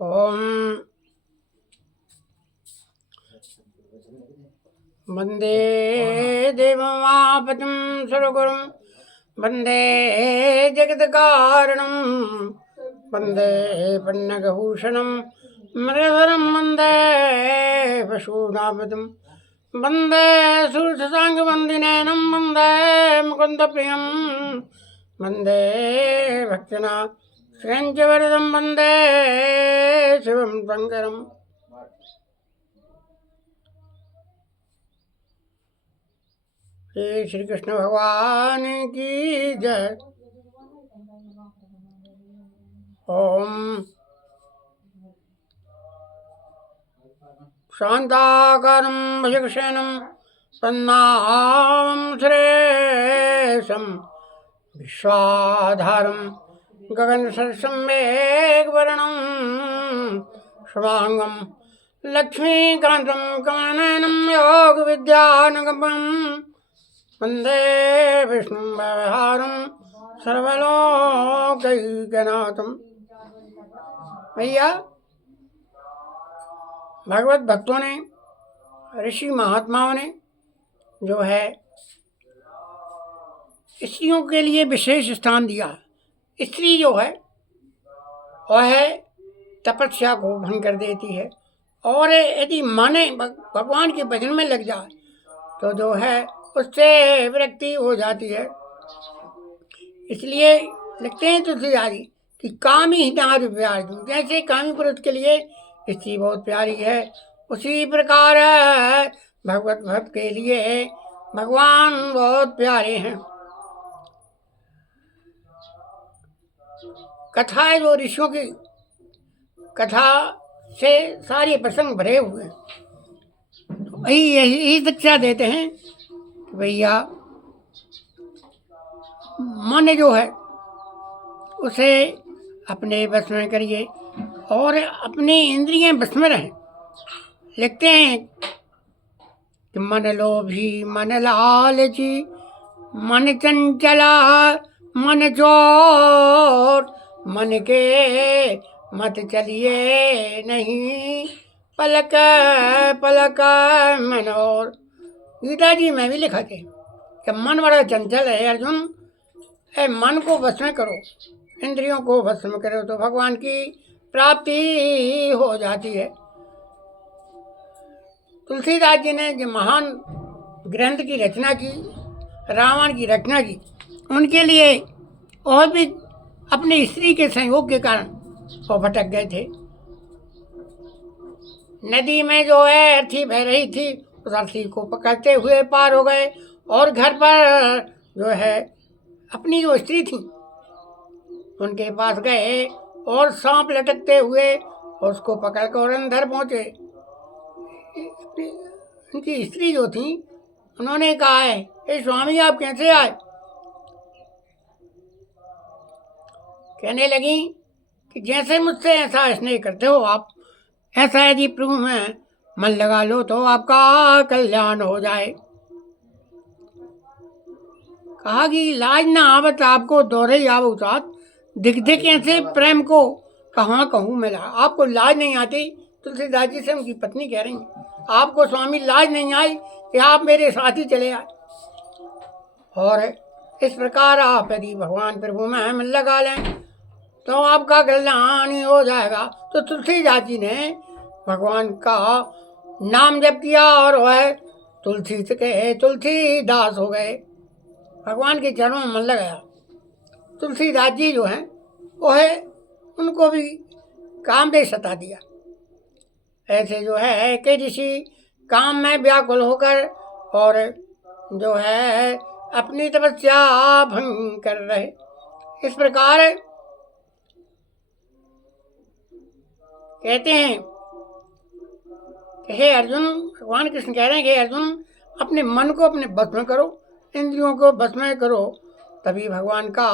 ओम वंदे देवमापतिं सर्वगुरुं वंदे जगत्कारणं वंदे पन्नगभूषणं मृगधरं वंदे पशूनापतिं वंदे सुरसाङ्गवन्दिनयनं वंदे मुकुन्दप्रियं वंदे भक्तना श्रेञ्चवरदं वंदे शिवं शङ्करम्। श्री कृष्ण भगवान की जय। ओम शांताकारं भुजगशयनं पद्मावं सुरेशं विश्वाधारं गगनसदृशं मेघवर्णं शुभांगं लक्ष्मीकान्तं कमलनयनं योगविद्यानगमं वंदे विष्णुं व्यवहारं सर्वलोकैकनाथं। भैया, भगवत भक्तों ने, ऋषि महात्माओं ने जो है स्त्रियों के लिए विशेष स्थान दिया। स्त्री जो है वह है तपस्या को भंग कर देती है, और यदि माने भगवान के भजन में लग जाए तो जो है उससे विरक्ति हो जाती है। इसलिए लिखते हैं तुलसीदास जी कि कामी नारी प्यारी, जैसे कामी पुरुष के लिए स्त्री बहुत प्यारी है, उसी प्रकार भगवत भक्त के लिए भगवान बहुत प्यारे हैं। कथा है जो ऋषियों की कथा से सारे प्रसंग भरे हुए हैं। यही शिक्षा देते हैं कि भैया मन जो है उसे अपने बस में करिए और अपनी इंद्रियां बस में रहें। लिखते हैं कि मन लोभी मन लालची मन चंचला मन चोर मन के मत चलिए नहीं पलक पलक मनोर। गीता जी में भी लिखा थे कि मन बड़ा चंचल है अर्जुन, मन को वश में करो, इंद्रियों को वश में करो तो भगवान की प्राप्ति हो जाती है। तुलसीदास जी ने जो महान ग्रंथ की रचना की, रामायण की रचना की, उनके लिए और भी अपनी स्त्री के संयोग के कारण वो भटक गए थे। नदी में जो है अर्थी बह रही थी, उस अर्थी को पकड़ते हुए पार हो गए, और घर पर जो है अपनी जो स्त्री थी उनके पास गए और सांप लटकते हुए उसको पकड़कर अंदर पहुंचे। उनकी स्त्री जो थी उन्होंने कहा है, ए स्वामी आप कैसे आए? कहने लगी कि जैसे मुझसे ऐसा स्नेह करते हो आप, ऐसा यदि प्रभु में मन लगा लो तो आपका कल्याण हो जाए। कहा कि लाज ना आवत आपको दोहरे आवो साथ, दिख दिख ऐसे प्रेम को कहाँ कहूँ मिला। आपको लाज नहीं आती? तुलसीदास जी से उनकी पत्नी कह रही है, आपको स्वामी लाज नहीं आई कि आप मेरे साथ ही चले आए। और इस प्रकार आप यदि भगवान प्रभु में मन लगा लें तो आपका कल्याण ही हो जाएगा। तो तुलसीदास जी ने भगवान का नाम जप किया और वह तुलसी से कहे तुलसीदास हो गए, भगवान के चरणों में मन लगाया। तुलसीदास जी जो हैं वो है उनको भी कामदेव सता दिया। ऐसे जो है कई ऋषि काम में व्याकुल होकर और जो है अपनी तपस्या भंग कर रहे। इस प्रकार कहते हैं कि हे अर्जुन, भगवान कृष्ण कह रहे हैं कि अर्जुन अपने मन को अपने बस में करो, इंद्रियों को बस में करो, तभी भगवान का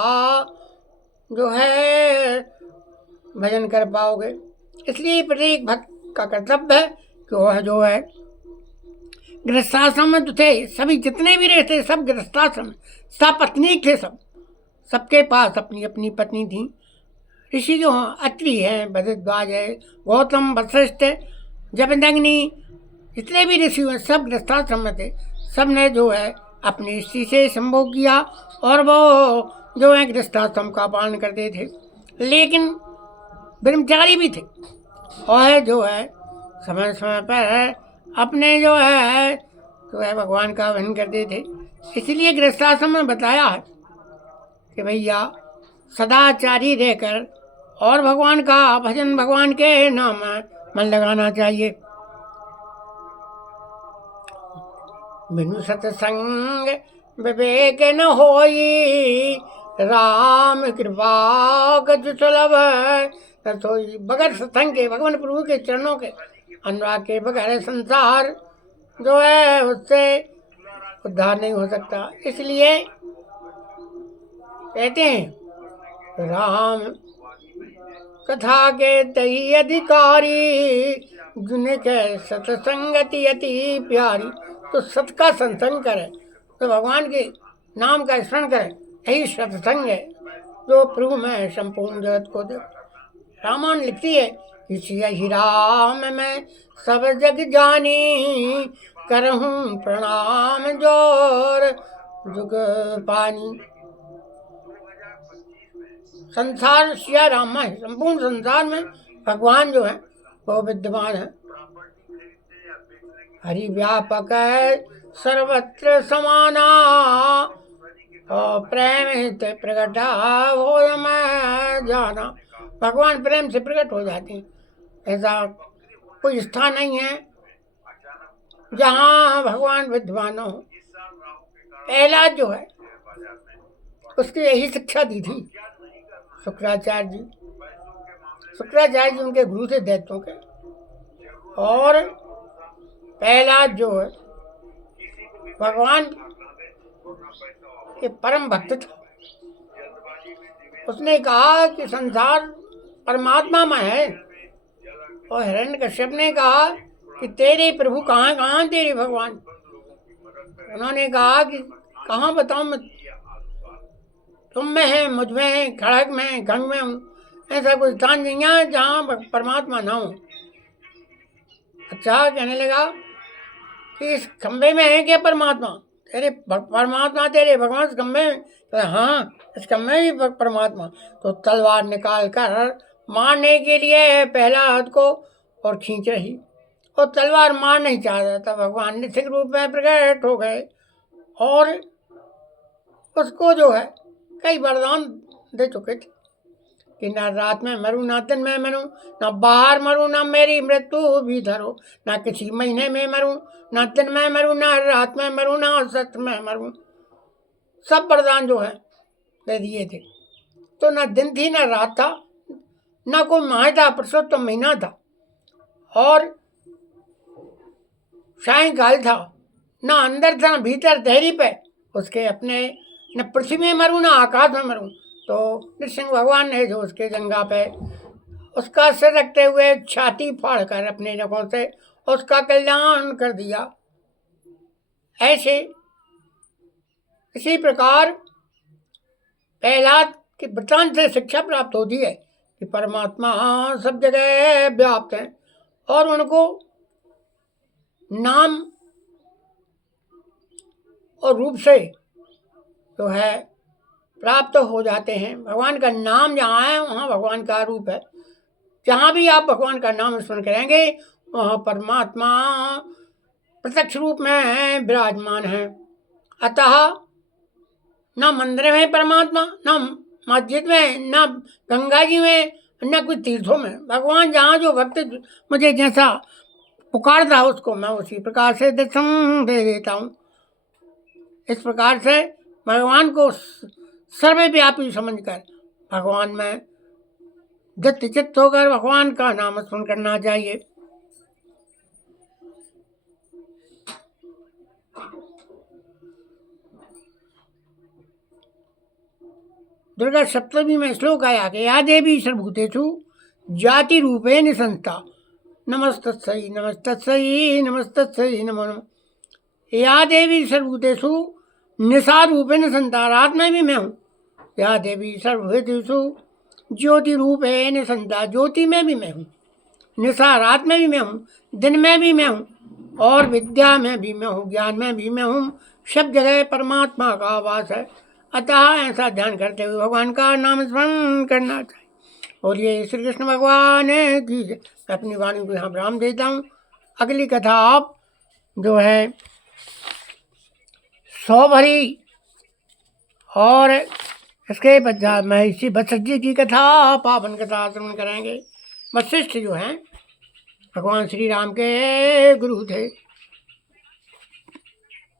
जो है भजन कर पाओगे। इसलिए प्रत्येक भक्त का कर्तव्य है कि वह जो है गृहस्थाश्रम में तो थे, सभी जितने भी रहते सब गृहस्थाश्रम, सब पत्नी थे, सबके पास अपनी अपनी पत्नी थी। ऋषि जो हैं अत्रि हैं, भरद्वाज है, गौतम, वशिष्ठ, जमदग्नि, जितने भी ऋषि हैं सब गृहस्थाश्रम में थे। सब ने जो है अपनी स्त्री से संभोग किया और वो जो है गृहस्थाश्रम का पालन करते थे, लेकिन ब्रह्मचारी भी थे और जो है समय समय पर अपने जो है भगवान का भजन करते थे। इसलिए गृहस्थाश्रम में बताया है कि भैया सदाचारी रहकर और भगवान का भजन, भगवान के नाम में मन लगाना चाहिए। बिनु सत्संग विवेक न होई, राम कृपा गज सुलभ सोई। बगैर सत्संग के, भगवान प्रभु के चरणों के अनुराग के बगैर संसार जो है उससे उद्धार नहीं हो सकता। इसलिए कहते हैं राम कथा के तही अधिकारी, जिनके सत्संगति अति प्यारी। तो सत का सत्संग करें, तो भगवान के नाम का स्मरण करें, यही सत्संग है जो प्रभु में संपूर्ण जगत को दे। रामायण लिखती है कि राम में सब जग जानी, करहूँ प्रणाम जोर जुग पानी। संसार सिया राम है, संपूर्ण संसार में भगवान जो है वो विद्यमान है। हरि व्यापक है सर्वत्र समाना, और प्रेम हित प्रकटा हो मैं जाना। भगवान प्रेम से प्रकट हो जाते हैं। ऐसा कोई स्थान नहीं है जहाँ भगवान विद्यमान हो। पहला जो है उसकी यही शिक्षा दी थी शुक्राचार्य जी। शुक्राचार्य जी उनके गुरु थे दैत्यों के, और पहला जो है भगवान के परम भक्त था। उसने कहा कि संसार परमात्मा में है, और हिरण्यकश्यप ने कहा कि तेरे प्रभु कहाँ कहाँ तेरे भगवान। उन्होंने कहा कि कहाँ बताऊँ मैं, तुम में है, मुझ में है, खड़ग में है, गंग में हूँ। ऐसा कोई स्थान नहीं है जहाँ परमात्मा ना हो। अच्छा, कहने लगा कि इस खंबे में है क्या परमात्मा? तेरे परमात्मा तेरे भगवान इस खंबे में? तो हाँ, इस खंबे में भी परमात्मा। तो तलवार निकाल कर मारने के लिए पहला हाथ को और खींच रही, और तलवार मार नहीं चाह रहा था। भगवान निश्चित रूप में प्रकट हो गए और उसको जो है कई वरदान दे चुके थे कि ना रात में मरूं, ना दिन में मरूं, ना बाहर मरूं, ना मेरी मृत्यु भी धरो, ना किसी महीने में मरूं, ना दिन में मरूं, ना रात में मरूं, ना सत्य में मरूं। सब वरदान जो है दे दिए थे। तो ना दिन थी, ना रात था, ना कोई माह था, पुरुषोत्तम महीना था, और सायंकाल था, ना अंदर था ना भीतर धैर्य पे उसके अपने, न पृथ्वी में मरूं ना आकाश में मरूं। तो नृसिंह भगवान ने जो उसके जंगा पे उसका सिर रखते हुए छाती फाड़ कर अपने नखों से उसका कल्याण कर दिया। ऐसे इसी प्रकार प्रहलाद के वृत्तांत से शिक्षा प्राप्त होती है कि परमात्मा सब जगह व्याप्त है, और उनको नाम और रूप से जो है प्राप्त हो जाते हैं। भगवान का नाम जहाँ है वहाँ भगवान का रूप है। जहाँ भी आप भगवान का नाम स्मरण करेंगे वहाँ परमात्मा प्रत्यक्ष रूप में विराजमान है। अतः ना मंदिर में परमात्मा, ना मस्जिद में, ना गंगा जी में, ना कुछ तीर्थों में। भगवान जहाँ जो भक्त मुझे जैसा पुकारता है उसको मैं उसी प्रकार से दर्शन दे देता हूँ। इस प्रकार से भगवान को सर्वव्यापी समझकर भगवान में चित्त होकर भगवान का नाम स्मरण करना चाहिए। दुर्गा सप्तमी में श्लोक आया कि या देवी सर्वभूतेषु जाति रूपेण संस्था, नमस्तस्यै नमस्तस्यै नमस्तस्यै नमो नमः। या देवी सर्वभूतेषु निशा रूपेण संस्था, रात में भी मैं हूँ। या देवी सर्वभूतेषु ज्योति रूप है निसंता, ज्योति में भी मैं हूँ, निशा रात में भी मैं हूँ, दिन में भी मैं हूँ, और विद्या में भी मैं हूँ, ज्ञान में भी मैं हूँ। सब जगह परमात्मा का वास है। अतः ऐसा ध्यान करते हुए भगवान का नाम स्मरण करना चाहिए। और ये श्री कृष्ण भगवान की जय। मैं अपनी वाणी को यहाँ विराम देता हूँ। अगली कथा आप जो है सौ भरी और इसके पश्चात महर्षि वशिष्ठ जी की कथा, पावन कथा श्रवण करेंगे। वशिष्ठ जो हैं भगवान श्री राम के गुरु थे।